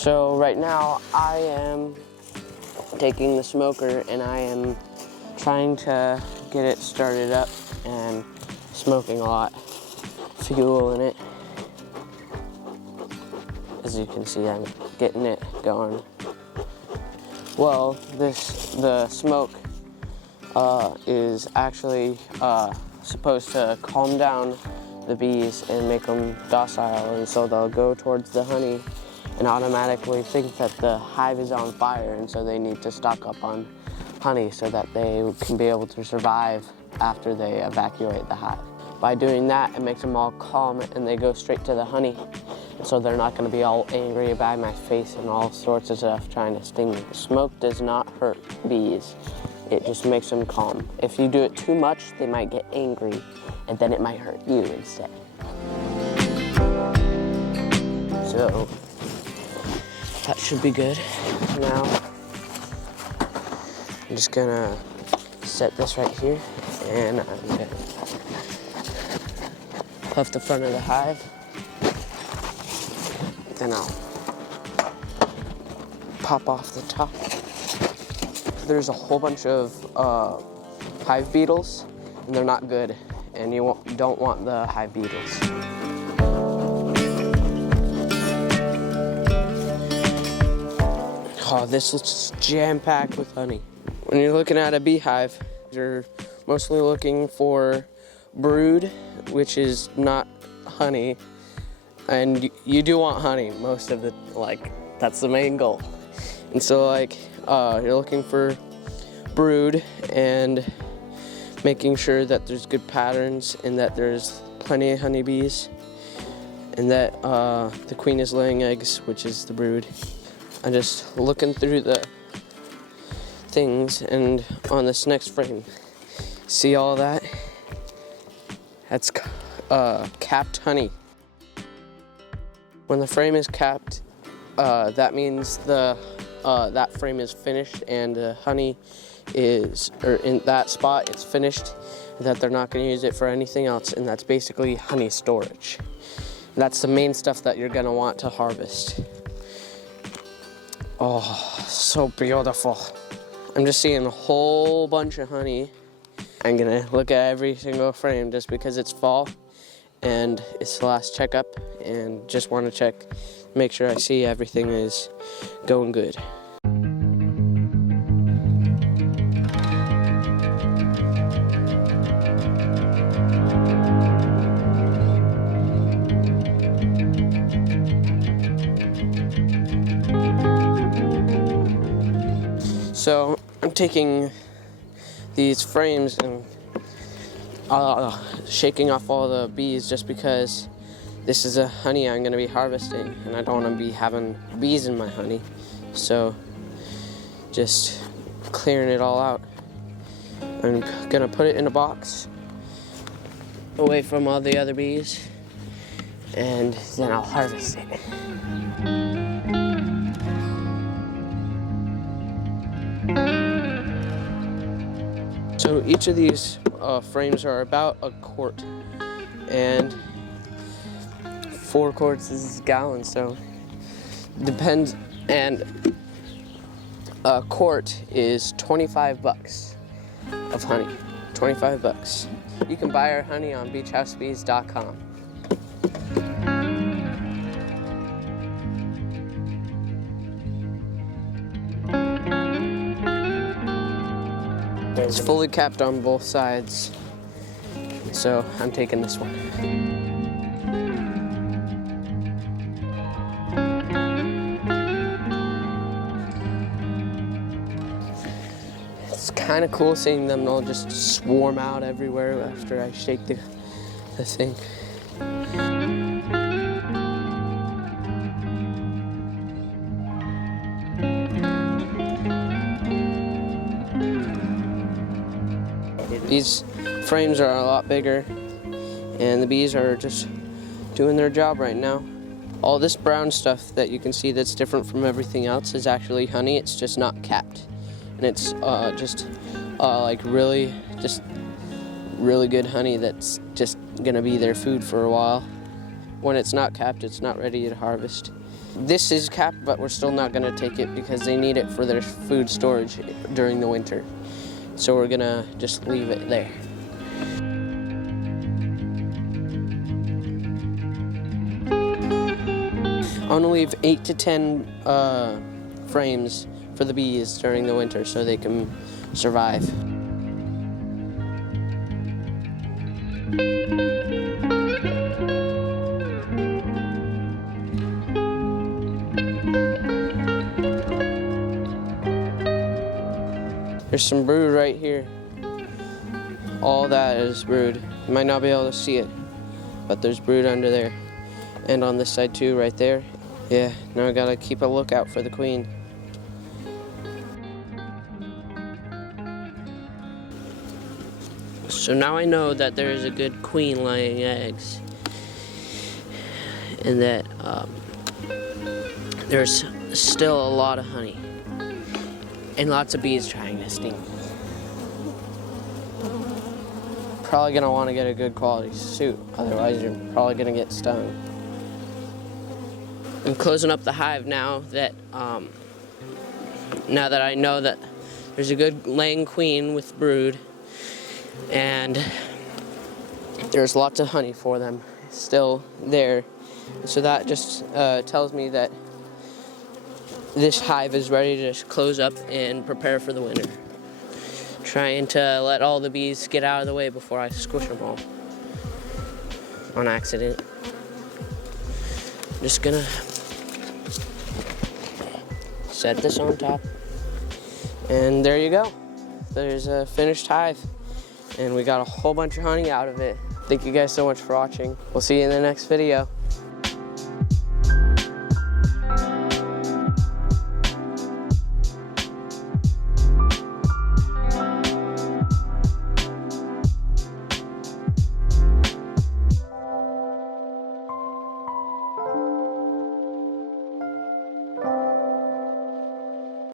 So right now I am taking the smoker and I am trying to get it started up and smoking a lot. Fuel in it. As you can see, I'm getting it going. Well, the smoke is actually supposed to calm down the bees and make them docile, and so they'll go towards the honey and automatically think that the hive is on fire, and so they need to stock up on honey so that they can be able to survive after they evacuate the hive. By doing that, it makes them all calm and they go straight to the honey, and so they're not going to be all angry by my face and all sorts of stuff trying to sting me. Smoke does not hurt bees. It just makes them calm. If you do it too much, they might get angry, and then it might hurt you instead. So that should be good. Now I'm just gonna set this right here, and I'm gonna puff the front of the hive. Then I'll pop off the top. There's a whole bunch of hive beetles, and they're not good, and you don't want the hive beetles. Oh, this looks jam-packed with honey. When you're looking at a beehive, you're mostly looking for brood, which is not honey, and you do want honey most of the, that's the main goal. And so you're looking for brood and making sure that there's good patterns and that there's plenty of honeybees and that the queen is laying eggs, which is the brood. I'm just looking through the things, and on this next frame, see all that? That's capped honey. When the frame is capped, that means that frame is finished and the honey is, or in that spot it's finished, that they're not going to use it for anything else, and that's basically honey storage. That's the main stuff that you're going to want to harvest. Oh, so beautiful. I'm just seeing a whole bunch of honey. I'm going to look at every single frame just because it's fall and it's the last checkup, and just want to check, make sure I see everything is going good. So I'm taking these frames and shaking off all the bees just because this is a honey I'm going to be harvesting, and I don't want to be having bees in my honey. So just clearing it all out. I'm going to put it in a box away from all the other bees, and then I'll harvest it. So each of these frames are about a quart, and 4 quarts is gallons, so depends. And a quart is 25 bucks of honey. 25 bucks. You can buy our honey on beachhousebees.com. It's fully capped on both sides, so I'm taking this one. It's kind of cool seeing them all just swarm out everywhere after I shake the thing. These frames are a lot bigger, and the bees are just doing their job right now. All this brown stuff that you can see that's different from everything else is actually honey. It's just not capped, and it's really good honey that's just gonna be their food for a while. when it's not capped, it's not ready to harvest. This is capped, but we're still not gonna take it because they need it for their food storage during the winter. So we're gonna just leave it there. I'm gonna leave 8 to 10 frames for the bees during the winter so they can survive. There's some brood right here. All that is brood. You might not be able to see it, but there's brood under there. And on this side too, right there. Yeah, now I gotta keep a lookout for the queen. So now I know that there is a good queen laying eggs. And that there's still a lot of honey. And lots of bees trying to sting. Probably gonna want to get a good quality suit, otherwise you're probably gonna get stung. I'm closing up the hive now that I know that there's a good laying queen with brood, and there's lots of honey for them still there. So that just tells me that this hive is ready to close up and prepare for the winter. Trying to let all the bees get out of the way before I squish them all on accident. Just gonna set this on top. And there you go. There's a finished hive. And we got a whole bunch of honey out of it. Thank you guys so much for watching. We'll see you in the next video.